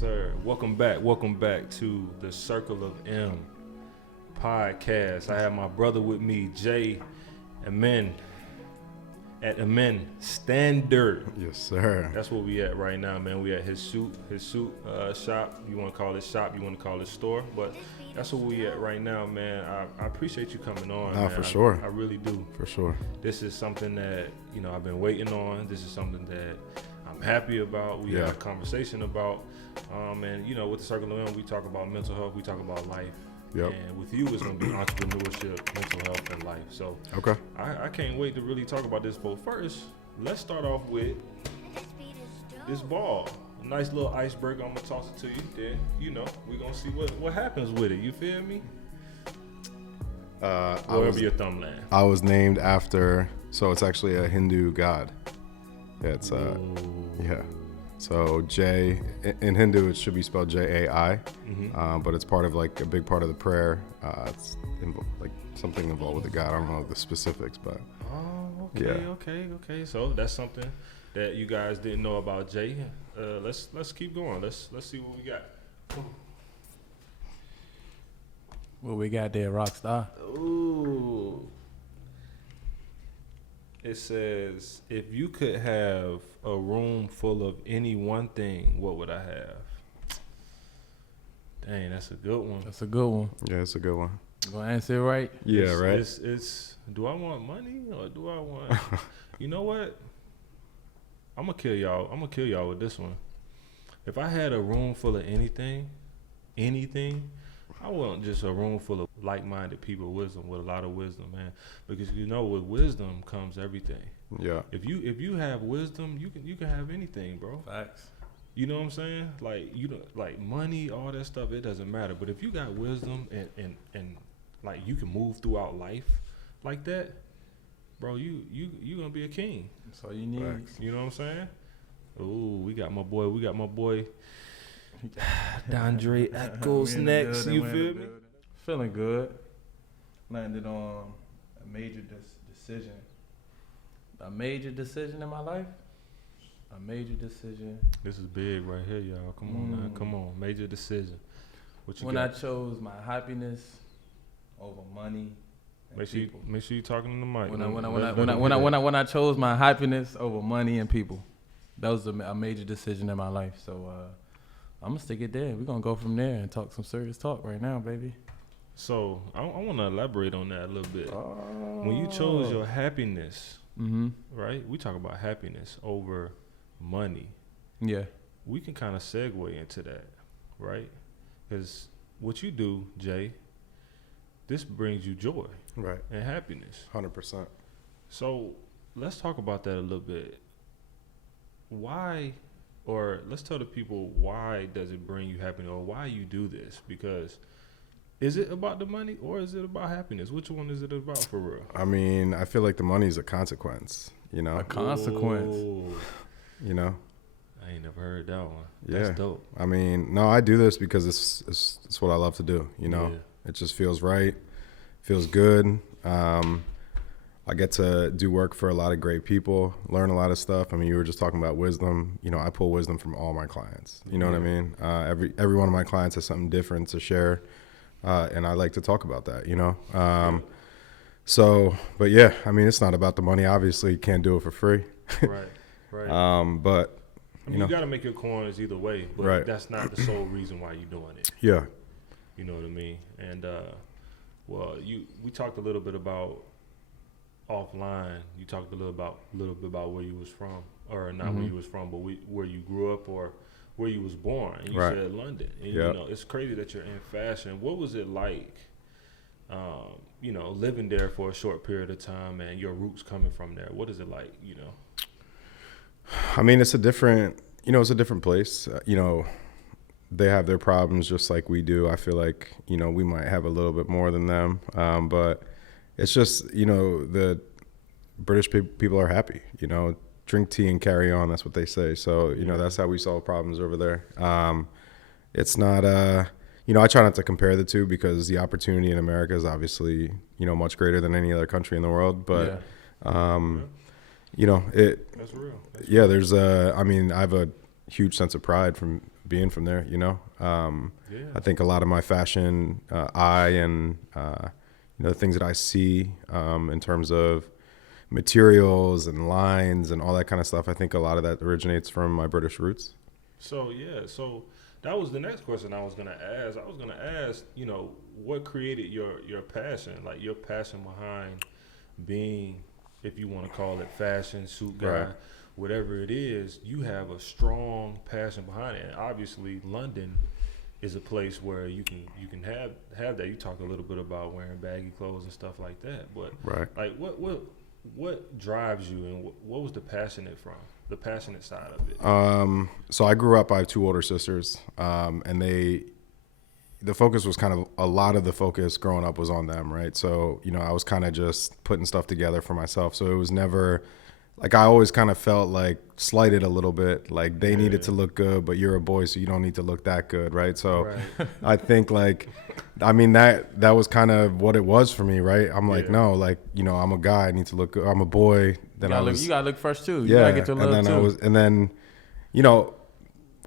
sir. Welcome back to the Circle of M podcast. I have my brother with me, Jay Amin, at Amin Standard. Yes, sir. That's where we at right now, man. We at his suit shop. You want to call it shop, you want to call it store, but that's where we at right now, man. I appreciate you coming on. No, man. for sure. I really do. For sure. This is something that, I've been waiting on. This is something that I'm happy about. We had a conversation about, and with the Circle of M, we talk about mental health, we talk about life. Yep. And with you, it's going to be entrepreneurship, mental health, and life. So okay. I can't wait to really talk about this. But first, let's start off with this ball. A nice little icebreaker. I'm going to toss it to you. Then, we're going to see what happens with it. You feel me? Wherever your thumb lands. I was named after, so it's actually a Hindu god. Yeah, it's yeah. So J in Hindu it should be spelled Jai, but it's part of like a big part of the prayer. It's like something involved with the God. I don't know the specifics, but okay. So that's something that you guys didn't know about Jay. Let's keep going. Let's see what we got. What we got there, Rockstar? Ooh. It says, if you could have a room full of any one thing, what would I have? Dang, that's a good one. That's a good one. Yeah, it's a good one. You gonna answer it right? Yeah, right. It's do I want money or do I want? You know what? I'm gonna kill y'all with this one. If I had a room full of anything, I want just a room full of like-minded people, with a lot of wisdom, man. Because with wisdom comes everything. Yeah. If you have wisdom, you can have anything, bro. Facts. You know what I'm saying? Like money, all that stuff, it doesn't matter. But if you got wisdom and like you can move throughout life like that, bro, you gonna be a king. That's all you need. Facts. You know what I'm saying? Ooh, we got my boy. Andre Echols next. You feel me? Feeling good. Landed on a major decision. A major decision in my life. A major decision. This is big right here, y'all. Come on now. Come on. Major decision. What you when got? I chose my happiness over money. Make sure you talking to the mic. When I chose my happiness over money and people. That was a major decision in my life. So I'm gonna stick it there. We're gonna go from there and talk some serious talk right now, baby. So I want to elaborate on that a little bit. When you chose your happiness, right? We talk about happiness over money. Yeah. We can kind of segue into that, right? Because what you do, Jay, this brings you joy, Right. and happiness. 100%. So let's talk about that a little bit. Why, or let's tell the people, why does it bring you happiness, or why you do this? Because is it about the money or is it about happiness? Which one is it about for real? I mean, I feel like the money is a consequence, A consequence. Ooh, I ain't never heard that one. Yeah. That's dope. I mean, no, I do this because it's what I love to do, Yeah. It just feels right, feels good. I get to do work for a lot of great people, learn a lot of stuff. I mean, you were just talking about wisdom. I pull wisdom from all my clients. You know what I mean? Every one of my clients has something different to share, and I like to talk about that, So, but yeah, I mean, it's not about the money. Obviously, you can't do it for free. Right. But I mean, you got to make your coins either way, but that's not the sole reason why you're doing it. Yeah. You know what I mean? And, we talked a little bit about offline. You talked a little bit about where you was from, or not where you was from, but where you grew up or where you was born. And you said London. And, it's crazy that you're in fashion. What was it like, living there for a short period of time and your roots coming from there? What is it like, I mean, it's a different place. They have their problems just like we do. I feel like, we might have a little bit more than them. But it's just, the British people are happy, drink tea and carry on. That's what they say. So, that's how we solve problems over there. It's not, I try not to compare the two because the opportunity in America is obviously, much greater than any other country in the world. But, that's real. There's I have a huge sense of pride from being from there, you know. Yeah. I think a lot of my fashion eye and the things that I see in terms of materials and lines and all that kind of stuff, I think a lot of that originates from my British roots. So that was the next question I was gonna ask. I was gonna ask, what created your passion, like your passion behind being, if you want to call it fashion, suit guy, Right. whatever it is, you have a strong passion behind it. And obviously London is a place where you can have that. You talk a little bit about wearing baggy clothes and stuff like that, but Right. like what drives you, and what was the passionate side of it? So I grew up, I have two older sisters, and the focus was kind of, a lot of the focus growing up was on them, right? So, I was kind of just putting stuff together for myself. So it was never, like, I always kind of felt like slighted a little bit, like they needed to look good, but you're a boy, so you don't need to look that good, right? So Right. I think that was kind of what it was for me, right? I'm like, no, like, I'm a guy, I need to look good. I'm a boy. Then you gotta look fresh too. You yeah, gotta get your love too.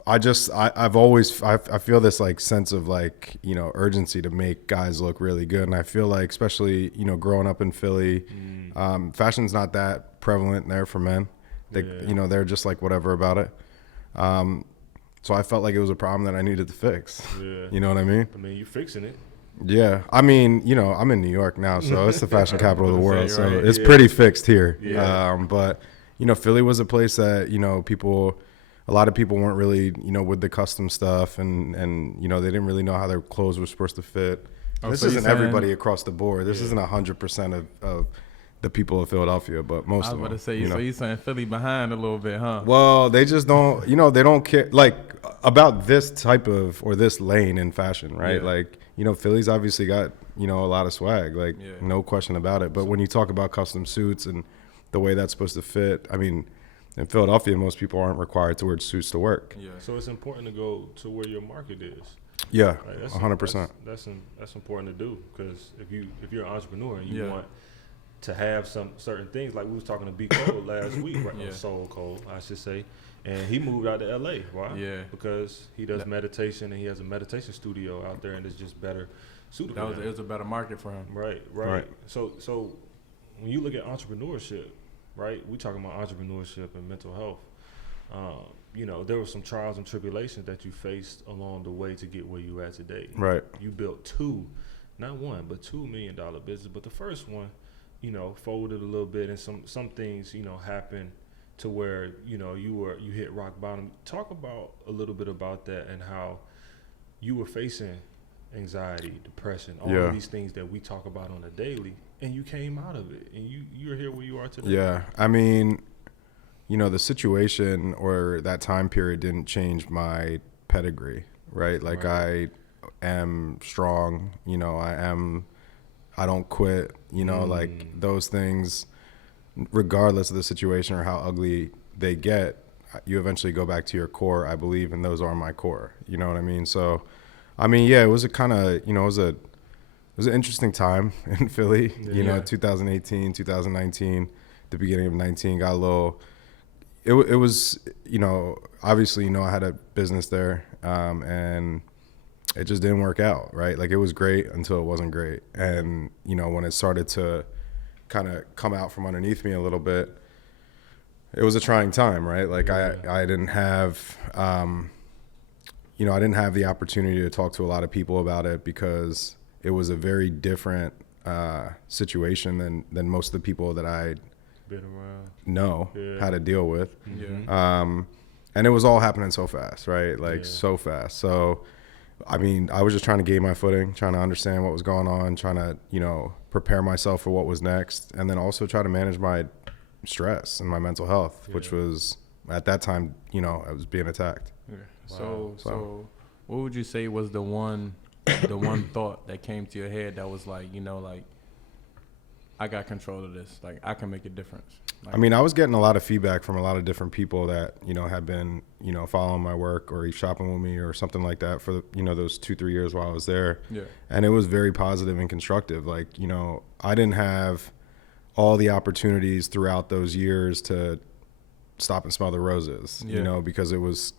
I've always, I feel this like sense of like, urgency to make guys look really good. And I feel like, especially, growing up in Philly, fashion's not that prevalent there for men. They, they're just like whatever about it. So I felt like it was a problem that I needed to fix. Yeah. You know what I mean? I mean, you're fixing it. Yeah. I mean, I'm in New York now, so it's the fashion capital of the world. So right. it's pretty fixed here. Yeah. But, Philly was a place that, a lot of people weren't really, with the custom stuff and they didn't really know how their clothes were supposed to fit. This so you're isn't saying- everybody across the board. This isn't 100% of the people of Philadelphia, but most I was of about them. to say, so you saying Philly behind a little bit, huh? Well, they just don't, they don't care like about this type of, or this lane in fashion, right? Yeah. Like, Philly's obviously got, a lot of swag, like no question about it. But when you talk about custom suits and the way that's supposed to fit, I mean, in Philadelphia, most people aren't required to wear suits to work. Yeah. So it's important to go to where your market is. Yeah, Right? 100%. That's important to do, because if you're an entrepreneur and you Yeah. want to have some certain things, like we was talking to B Cole last week, right? Yeah. Soul Cole, I should say, and he moved out to LA. Why? Yeah. Because he does meditation, and he has a meditation studio out there, and it's just better suited. It was a better market for him. Right. Right. So when you look at entrepreneurship, right? We talking about entrepreneurship and mental health. There were some trials and tribulations that you faced along the way to get where you at today. Right. You built not one, but $2 million business. But the first one, folded a little bit, and some things, happened to where, you hit rock bottom. Talk about a little bit about that and how you were facing anxiety, depression, all of these things that we talk about on a daily, and you came out of it, and you're here where you are today. Yeah. I mean, the situation or that time period didn't change my pedigree, right? Like Right. I am strong, I don't quit, like those things, regardless of the situation or how ugly they get, you eventually go back to your core, I believe, and those are my core. You know what I mean? So, I mean, yeah, it was a kind of, it was an interesting time in Philly, 2018, 2019, the beginning of 19, got a little, it was, obviously, I had a business there, and it just didn't work out, right? Like, it was great until it wasn't great. And, when it started to kind of come out from underneath me a little bit, it was a trying time, right? Like, I didn't have, I didn't have the opportunity to talk to a lot of people about it, because it was a very different situation than most of the people that I Been around. know how to deal with. Yeah. And it was all happening so fast, right? Like so fast. So, I mean, I was just trying to gain my footing, trying to understand what was going on, trying to, prepare myself for what was next, and then also try to manage my stress and my mental health, which was at that time, I was being attacked. Yeah. Wow. So what would you say was the one thought that came to your head that was like, I got control of this. Like, I can make a difference. Like, I mean, I was getting a lot of feedback from a lot of different people that, had been, following my work or shopping with me or something like that for, those 2-3 years while I was there. Yeah. And it was very positive and constructive. Like, I didn't have all the opportunities throughout those years to stop and smell the roses, Yeah. you know, because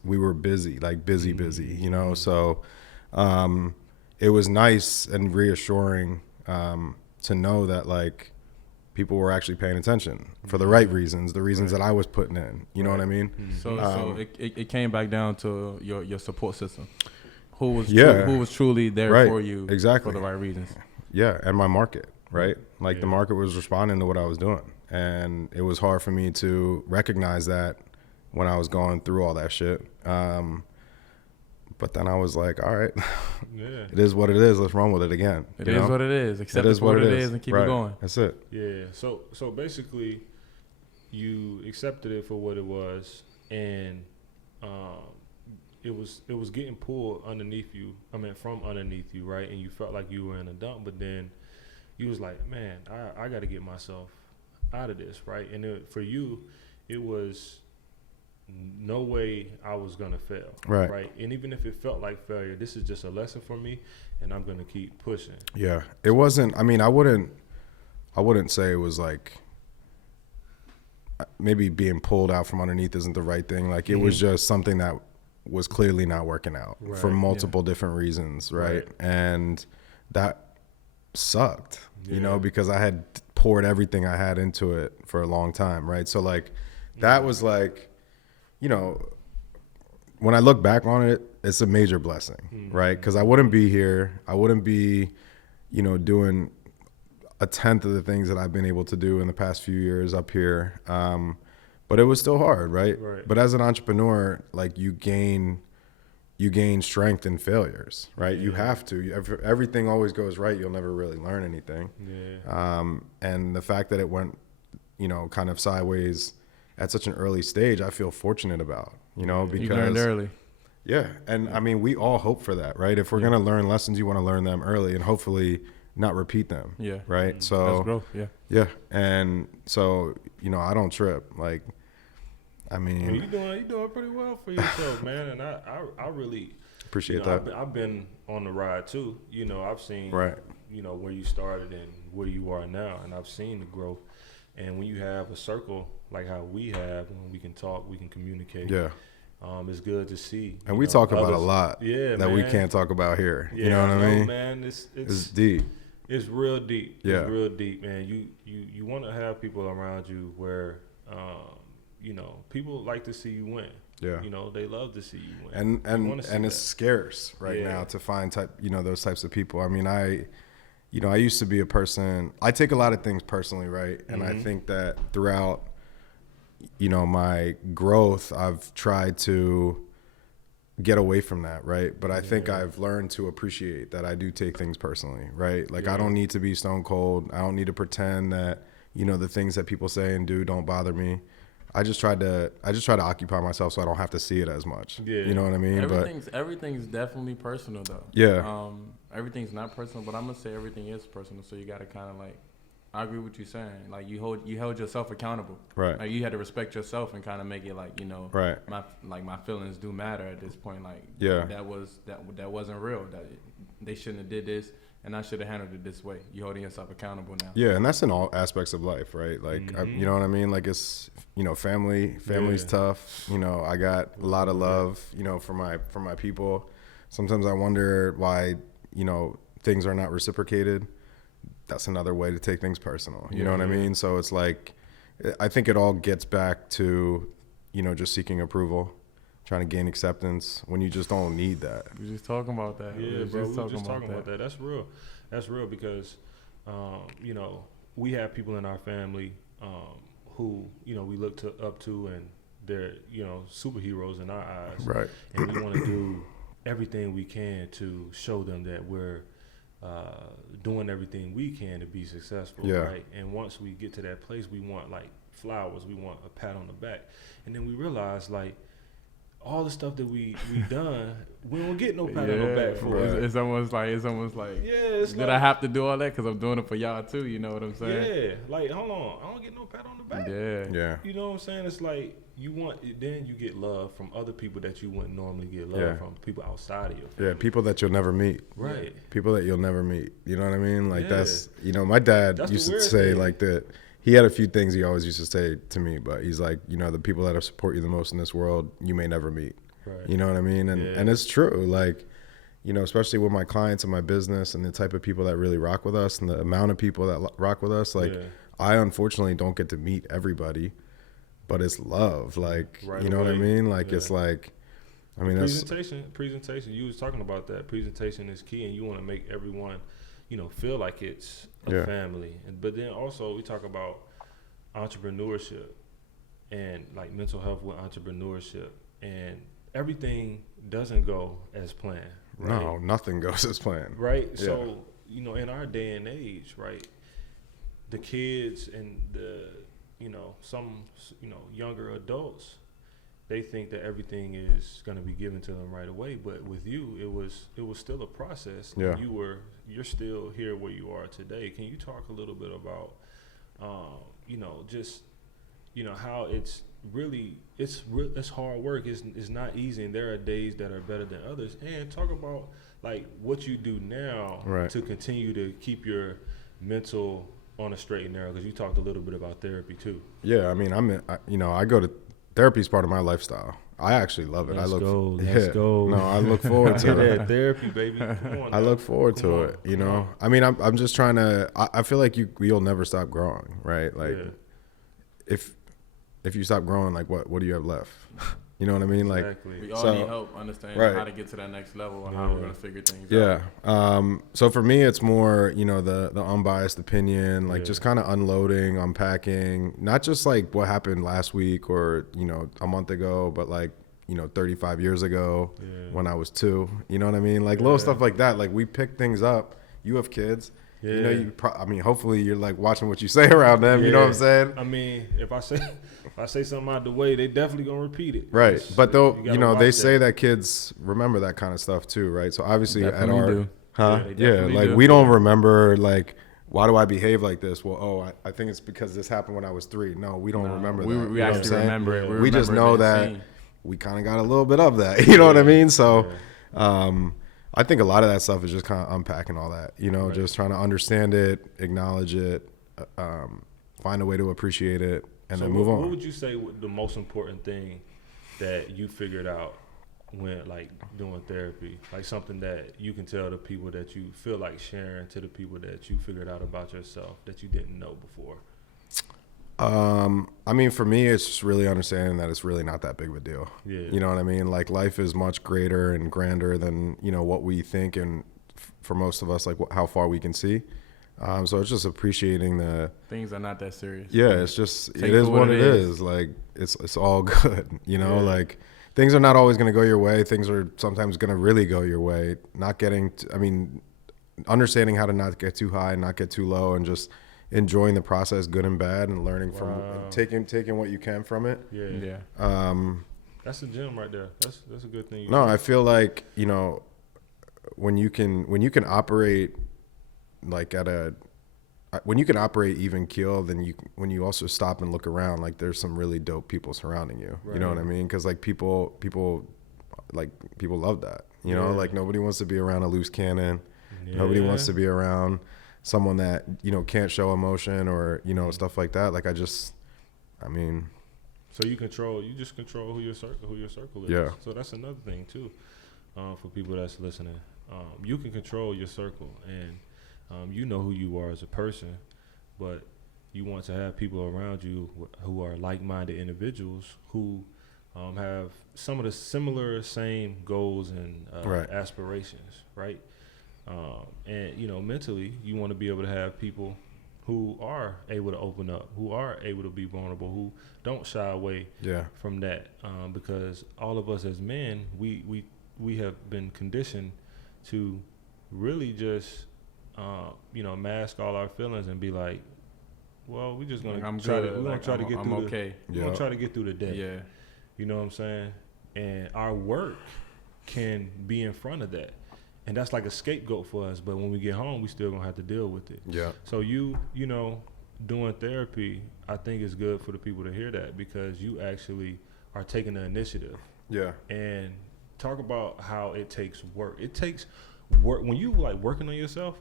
we were busy, like busy, you know. So it was nice and reassuring to know that like people were actually paying attention for the right reasons, the reasons that I was putting in. You know what I mean? So it came back down to your support system. Who was truly there Right. for you Exactly. for the right reasons. Yeah, and my market, right? Like the market was responding to what I was doing. And it was hard for me to recognize that when I was going through all that shit. But then I was like, all right, it is what it is. Let's run with it again. It is what it is. Accept it for what it is and keep it going. That's it. Yeah. So basically, you accepted it for what it was, and it was getting pulled underneath you. I mean, from underneath you, right? And you felt like you were in a dump, but then you was like, man, I got to get myself out of this, right? And for you, it was no way I was gonna fail, right? And even if it felt like failure, this is just a lesson for me, and I'm gonna keep pushing. Yeah, it wasn't. I mean, I wouldn't say it was like maybe being pulled out from underneath isn't the right thing. Like it was just something that was clearly not working out for multiple different reasons, right? And that sucked, you know, because I had poured everything I had into it for a long time, right? So like that was like, you know, when I look back on it, it's a major blessing, right? Because I wouldn't be here. I wouldn't be, you know, doing a tenth of the things that I've been able to do in the past few years up here. But it was still hard, right? But as an entrepreneur, like you gain strength in failures, right? You have to. If everything always goes right, you'll never really learn anything. And the fact that it went, you know, kind of sideways at such an early stage, I feel fortunate about, you know, because you learned early. Yeah. And I mean, we all hope for that, right? If we're going to learn lessons, you want to learn them early and hopefully not repeat them. Yeah. Right. So that's growth. Yeah. Yeah. And so, you know, I don't trip. Like, I mean, well, you doing pretty well for yourself, man. And I really appreciate that. I've been on the ride too. You know, I've seen, you know, where you started and where you are now, and I've seen the growth. And when you have a circle like how we have, when we can talk, we can communicate. Yeah. It's good to see. And we talk about a lot that we can't talk about here. Yeah, you know what I mean? Man, it's deep. It's real deep. Yeah. It's real deep, man. You want to have people around you where, you know, people like to see you win. Yeah. You know, they love to see you win. And it's scarce right now to find those types of people. I mean, I used to be a person, I take a lot of things personally, right? And I think that throughout, you know, my growth, I've tried to get away from that, right? But I think I've learned to appreciate that I do take things personally, right? Like I don't need to be stone cold. I don't need to pretend that, you know, the things that people say and do don't bother me. I just try to occupy myself so I don't have to see it as much. Yeah. You know what I mean? Everything's definitely personal though. Yeah. Everything's not personal, but I'm gonna say everything is personal. So you gotta kind of like, I agree with you saying. Like you held yourself accountable. Right. Like you had to respect yourself and kind of make it like, you know, right. My feelings do matter at this point. Like that wasn't real. That they shouldn't have did this. And I should have handled it this way. You're holding yourself accountable now. Yeah, and that's in all aspects of life, right? Like, you know what I mean? Like, it's, you know, family's tough. You know, I got a lot of love, you know, for my people. Sometimes I wonder why, you know, things are not reciprocated. That's another way to take things personal. You know what I mean? So it's like, I think it all gets back to, you know, just seeking approval, trying to gain acceptance when you just don't need that. We're just talking about that. Yeah, bro, we're just talking about that. That's real. That's real because, you know, we have people in our family who, you know, we look up to and they're, you know, superheroes in our eyes. Right. And we want to do everything we can to show them that we're doing everything we can to be successful. Yeah. Right. And once we get to that place, we want like flowers. We want a pat on the back. And then we realize like, all the stuff that we done, we don't get no pat on the back for it. It's almost like, did I have to do all that? Because I'm doing it for y'all too, you know what I'm saying? Yeah, like, hold on, I don't get no pat on the back. Yeah. You know what I'm saying? It's like, then you get love from other people that you wouldn't normally get love from, people outside of your family. Yeah, people that you'll never meet. Right. People that you'll never meet. You know what I mean? Like that's, you know, my dad used to say like that. he had a few things he always used to say to me, but he's like, you know, the people that support you the most in this world, you may never meet. Right. You know what I mean? And it's true. Like, you know, especially with my clients and my business and the type of people that really rock with us and the amount of people that rock with us, like, I unfortunately don't get to meet everybody, but it's love. Like, you know what I mean? Like, it's like, I mean, presentation. You was talking about that. Presentation is key, and you want to make everyone, you know, feel like it's a family. But then also we talk about entrepreneurship and like mental health with entrepreneurship, and everything doesn't go as planned. Right? No, nothing goes as planned. Right. Yeah. So, you know, in our day and age, right, the kids and the, you know, some, you know, younger adults, they think that everything is going to be given to them right away. But with you, it was still a process. Yeah. And you're still here where you are today. Can you talk a little bit about, you know, just, you know, how it's hard work. It's not easy, and there are days that are better than others. And talk about like what you do now to continue to keep your mental on a straight and narrow. Because you talked a little bit about therapy too. Yeah, I mean, I go to therapy is part of my lifestyle. I actually love it. Let's go. No, I look forward to it. Therapy, baby. Come on. I look forward to it. You know, I mean, I'm just trying to. I feel like you'll never stop growing, right? Like, if you stop growing, like what do you have left? You know what I mean? Exactly. Like we all need help understanding how to get to that next level and how we're gonna figure things out. Yeah. So for me, it's more, you know, the unbiased opinion, like just kind of unloading, unpacking, not just like what happened last week or, you know, a month ago, but like, you know, 35 years ago when I was 2. You know what I mean? Like little stuff like that. Like we pick things up. You have kids. Yeah. You know, I mean, hopefully you're like watching what you say around them. You know what I'm saying? I mean, if I say something out the way, they definitely gonna repeat it. Right. But though, you know, they say that kids remember that kind of stuff too, right? So obviously definitely at our do. Like we don't remember like, why do I behave like this? Well, I think it's because this happened when I was 3. No, we don't remember that. We actually remember it. We just know that we kind of got a little bit of that. You know what I mean? So, I think a lot of that stuff is just kind of unpacking all that, you know, just trying to understand it, acknowledge it, find a way to appreciate it, and then move on. What would you say the most important thing that you figured out when, like, doing therapy? Like something that you can tell the people that you feel like sharing to the people that you figured out about yourself that you didn't know before? I mean, for me, it's just really understanding that it's really not that big of a deal. Yeah. You know what I mean? Like life is much greater and grander than, you know, what we think. And for most of us, like how far we can see. So it's just appreciating the things are not that serious. Yeah. It's just, it is what it is. Like it's all good. You know, like things are not always going to go your way. Things are sometimes going to really go your way. Understanding how to not get too high and not get too low and just enjoying the process, good and bad, and learning from taking what you can from it. Yeah. That's a gem right there. That's a good thing. I feel like, you know, when you can operate like when you can operate even keel, then when you also stop and look around, like there's some really dope people surrounding you. Right. You know what I mean? Because like people love that. You know, like nobody wants to be around a loose cannon. Yeah. Nobody wants to be around someone that, you know, can't show emotion or, you know, stuff like that. Like so you just control who your circle is. Yeah. So that's another thing too, for people that's listening. You can control your circle, and you know who you are as a person, but you want to have people around you who are like-minded individuals who have some of the same goals and aspirations, right? And, you know, mentally, you want to be able to have people who are able to open up, who are able to be vulnerable, who don't shy away from that. Because all of us as men, we have been conditioned to really just, you know, mask all our feelings and be like, well, we're just going to try to get through the day. Yeah. You know what I'm saying? And our work can be in front of that. And that's like a scapegoat for us. But when we get home, we still going to have to deal with it. Yeah. So you know, doing therapy, I think it's good for the people to hear that because you actually are taking the initiative. Yeah. And talk about how it takes work. It takes work. When you like working on yourself,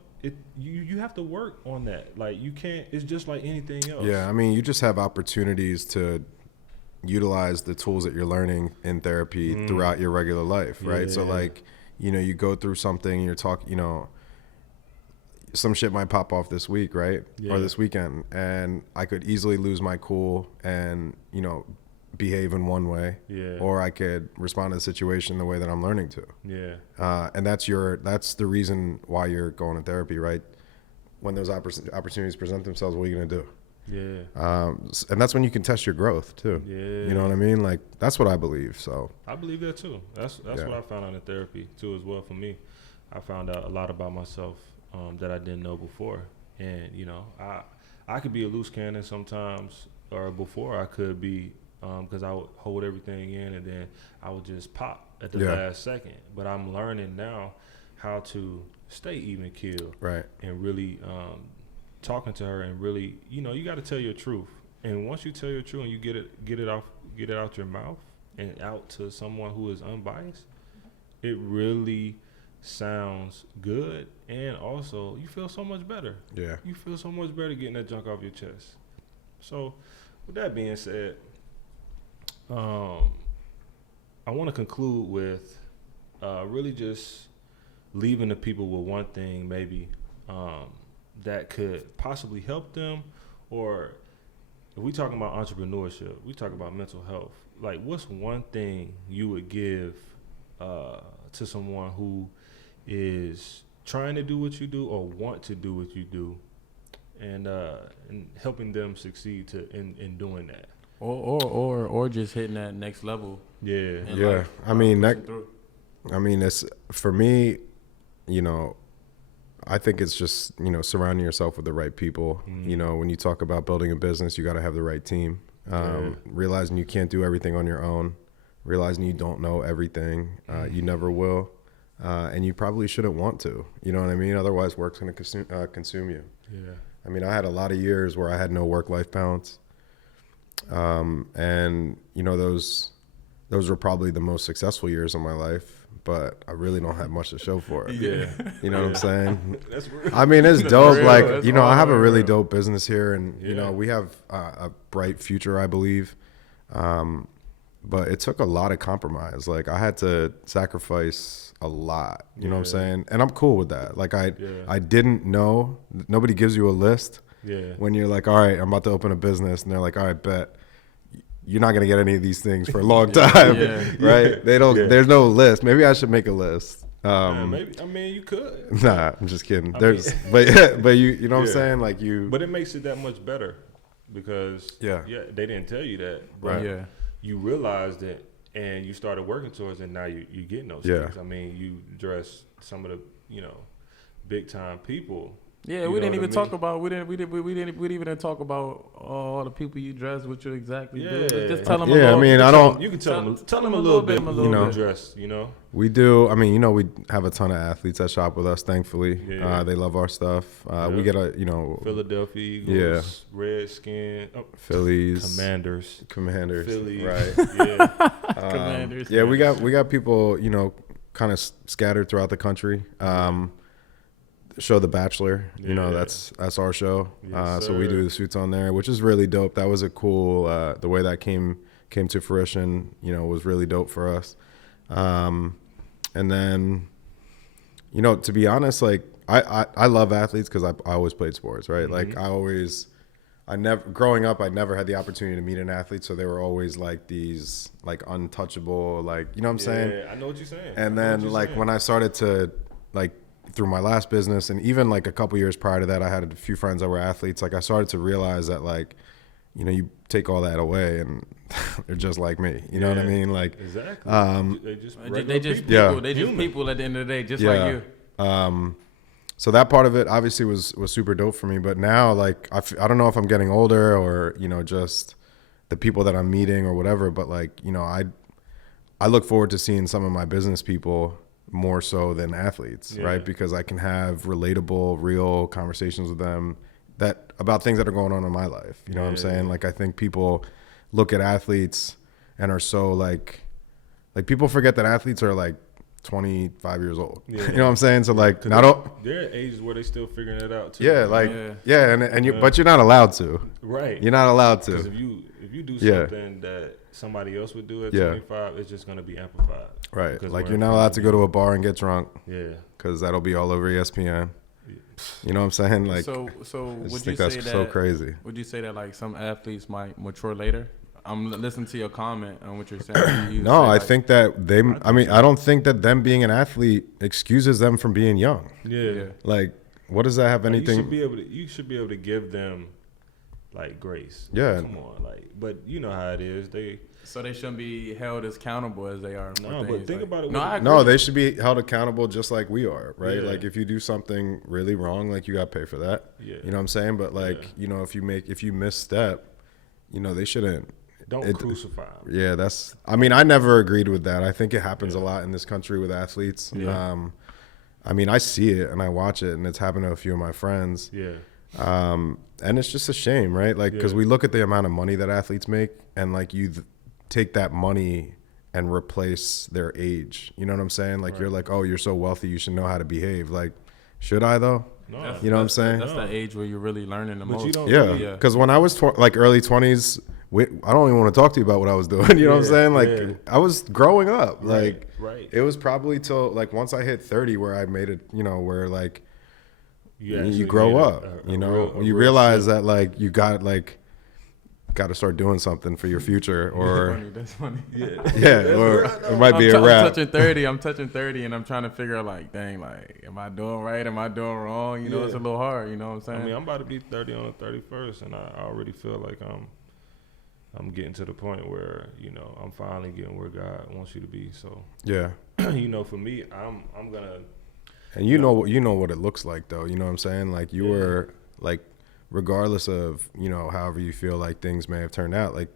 you have to work on that. Like you can't. It's just like anything else. Yeah, I mean, you just have opportunities to utilize the tools that you're learning in therapy throughout your regular life, right? So like, you go through something, you're talking, some shit might pop off this week, right? Or this weekend, and I could easily lose my cool and behave in one way, or I could respond to the situation the way that I'm learning to. And that's the reason why you're going to therapy, right? When those opportunities present themselves, what are you gonna do? And that's when you can test your growth too. You know what I mean? Like that's what I believe. So I believe that too. That's what I found out in therapy too as well. For me, I found out a lot about myself that I didn't know before. And I could be a loose cannon sometimes, or before I could be, because I would hold everything in and then I would just pop at the last second. But I'm learning now how to stay even keel, right? And really talking to her and really, you got to tell your truth. And once you tell your truth and you get it out your mouth and out to someone who is unbiased, it really sounds good. And also you feel so much better. Yeah. You feel so much better getting that junk off your chest. So with that being said, I want to conclude with really just leaving the people with one thing maybe that could possibly help them. Or if we talking about entrepreneurship, we talk about mental health. Like what's one thing you would give to someone who is trying to do what you do or want to do what you do, and helping them succeed in doing that? Or just hitting that next level. Yeah. I mean, it's for me, I think it's just, surrounding yourself with the right people. When you talk about building a business, you got to have the right team. Realizing you can't do everything on your own, realizing you don't know everything. You never will. And you probably shouldn't want to, you know what I mean? Otherwise work's going to consume you. I mean, I had a lot of years where I had no work-life balance. And those were probably the most successful years of my life, but I really don't have much to show for it. You know what I'm saying? That's real. I mean, it's dope. Real. Like, That's I have a really dope business here, and we have a bright future, I believe. But it took a lot of compromise. Like I had to sacrifice a lot, you know what I'm saying? And I'm cool with that. Like I didn't know, nobody gives you a list. When you're like, all right, I'm about to open a business, and they're like, all right, bet you're not gonna get any of these things for a long time, right? They don't. There's no list. Maybe I should make a list. Maybe. I mean, you could. Nah, I'm just kidding. But you know what I'm saying? Like you. But it makes it that much better because they didn't tell you that, but you realized it and you started working towards it. And now you getting those things. I mean, you address some of the big time people. Yeah, we didn't even talk about we didn't even talk about all the people you dress, what you exactly do. Just tell them. Yeah, I mean, You can tell them a little bit. Dress. We do. I mean, we have a ton of athletes that shop with us. Thankfully, they love our stuff. We get a Philadelphia Eagles, Redskins, Phillies, Commanders, Phillies, right? Commanders. Yeah, we got people kind of scattered throughout the country. Show The Bachelor, that's our show. So we do the suits on there, which is really dope. That was a cool the way that came to fruition, was really dope for us. And then to be honest, like I love athletes because I always played sports, right? Like growing up I never had the opportunity to meet an athlete, so they were always like these like untouchable, like, you know what I'm saying? Yeah, I know what you're saying. And then when I started to like through my last business, and even like a couple years prior to that, I had a few friends that were athletes. Like I started to realize that like, you take all that away and they're just like me. You know what I mean? Like exactly. They just people at the end of the day, just like you. So that part of it obviously was super dope for me. But now, like I don't know if I'm getting older or just the people that I'm meeting or whatever. But like I look forward to seeing some of my business people more so than athletes, right? Because I can have relatable, real conversations with them about things that are going on in my life. You know what I'm saying? Like I think people look at athletes and are so like people forget that athletes are like 25 years old. Yeah. You know what I'm saying? So like, not all. There are ages where they still figuring it out too. Yeah, like and you, but you're not allowed to. Right. You're not allowed to. Because if you do something that somebody else would do at 25, it's just gonna be amplified. Right. Like you're not allowed to go to a bar and get drunk. Yeah. Because that'll be all over ESPN. You know what I'm saying? Like, so I would think you that's say so that? crazy. Would you say that like some athletes might mature later? I'm listening to your comment on what you're saying. No, I think that they. I mean, I don't think that them being an athlete excuses them from being young. Yeah. Like, what does that have anything? You should be able to give them like grace. Yeah. Come on, like, but you know how it is. So they shouldn't be held as accountable as they are. No, but think about it. No, they should be held accountable just like we are, right? Yeah. Like if you do something really wrong, like you got to pay for that. Yeah. You know what I'm saying? But like, you know, if you misstep, you know, they shouldn't. Don't crucify them. Yeah, that's. I mean, I never agreed with that. I think it happens a lot in this country with athletes. Yeah. I mean, I see it and I watch it, and it's happened to a few of my friends. Yeah. And it's just a shame, right? Like, because we look at the amount of money that athletes make, and like take that money and replace their age. You know what I'm saying? Like you're like, oh, you're so wealthy, you should know how to behave. Like, should I though? No. You know what I'm saying? That's the age where you're really learning the most. Yeah, because when I was like early 20s, I don't even want to talk to you about what I was doing. You know what I'm saying? Like I was growing up. Like it was probably till like once I hit 30 where I made it. You know, where like you grow up. You know, you realize that like you got to start doing something for your future, or that's funny. Or it might be a wrap. I'm touching 30, and I'm trying to figure out like, dang, like, am I doing right? Am I doing wrong? You know, it's a little hard. You know what I'm saying? I mean, I'm about to be 30 on the 31st, and I already feel like I'm getting to the point where, you know, I'm finally getting where God wants you to be. So you know, for me, I'm gonna. And you know what it looks like though. You know what I'm saying? Like you were like. Regardless of, you know, however you feel like things may have turned out, like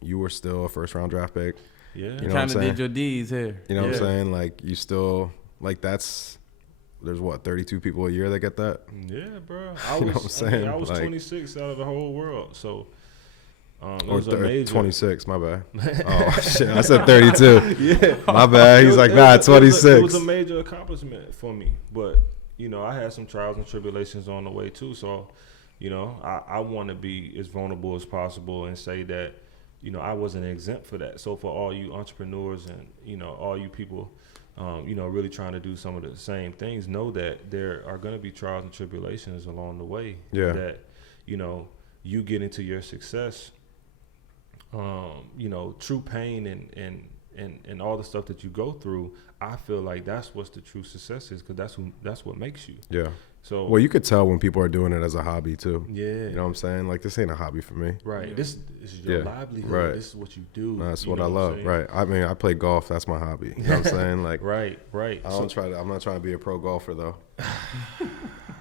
you were still a first round draft pick. Yeah. You know what I'm saying? Did your D's here. You know what I'm saying? Like you still, like there's what, 32 people a year that get that? Yeah, bro. You know what I'm saying? I was like, 26 out of the whole world. So, it or was a major. 26, my bad. Oh, shit. I said 32. Yeah. My bad. He's like, nah, 26. It was a major accomplishment for me. But, you know, I had some trials and tribulations on the way too. So, you know, I want to be as vulnerable as possible and say that, you know, I wasn't exempt for that. So for all you entrepreneurs and, you know, all you people, you know, really trying to do some of the same things, know that there are going to be trials and tribulations along the way. Yeah. That, you know, you get into your success, you know, true pain and all the stuff that you go through, I feel like that's what's the true success is, because that's what makes you. Yeah. So, well, you could tell when people are doing it as a hobby too. Yeah. You know what I'm saying? Like this ain't a hobby for me. Right. Yeah. This is your livelihood. Right. This is what you do. That's what I love. Right. I mean, I play golf. That's my hobby. You know what I'm saying? Like. Right. I'm not trying to be a pro golfer though.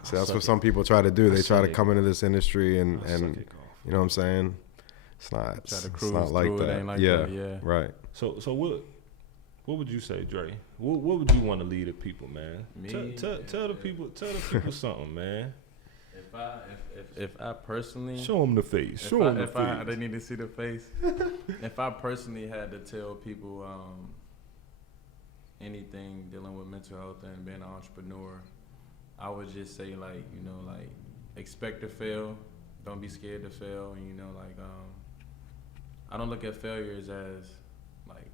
So that's what some people try to do. They try to come into this industry and you know what I'm saying? It's not. It's not like that. Yeah. Right. So what would you say, Dre? What would you want to lead the people, man? Tell the people something, man. If I personally show them the face. They need to see the face. If I personally had to tell people anything dealing with mental health and being an entrepreneur, I would just say like, you know, like expect to fail, don't be scared to fail, and you know, like I don't look at failures as like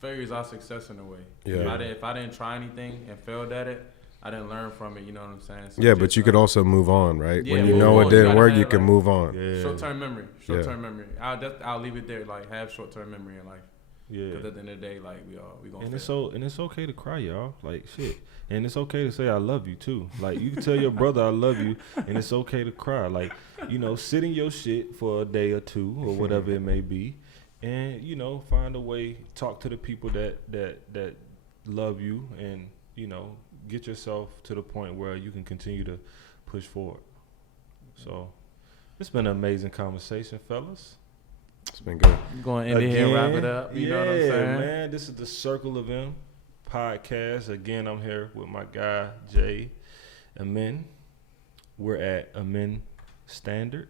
failures are success in a way. Yeah. If I didn't try anything and failed at it, I didn't learn from it. You know what I'm saying? So yeah, but you could also move on, right? Yeah, when you know it didn't work, you can like, move on. Yeah. Short-term memory. Memory. I'll leave it there. Like have short-term memory in life. Yeah. Because at the end of the day, like we gonna. And it's okay to cry, y'all. Like shit. And it's okay to say I love you too. Like you can tell your brother I love you, and it's okay to cry. Like, you know, sit in your shit for a day or two or whatever it may be, and you know, find a way, talk to the people that love you, and you know, get yourself to the point where you can continue to push forward. So, it's been an amazing conversation, fellas. It's been good. We're going to end it here and wrap it up. You know what I'm saying? Man, this is the Circle of M podcast. Again, I'm here with my guy, Jay, Amin. We're at Amin Standard.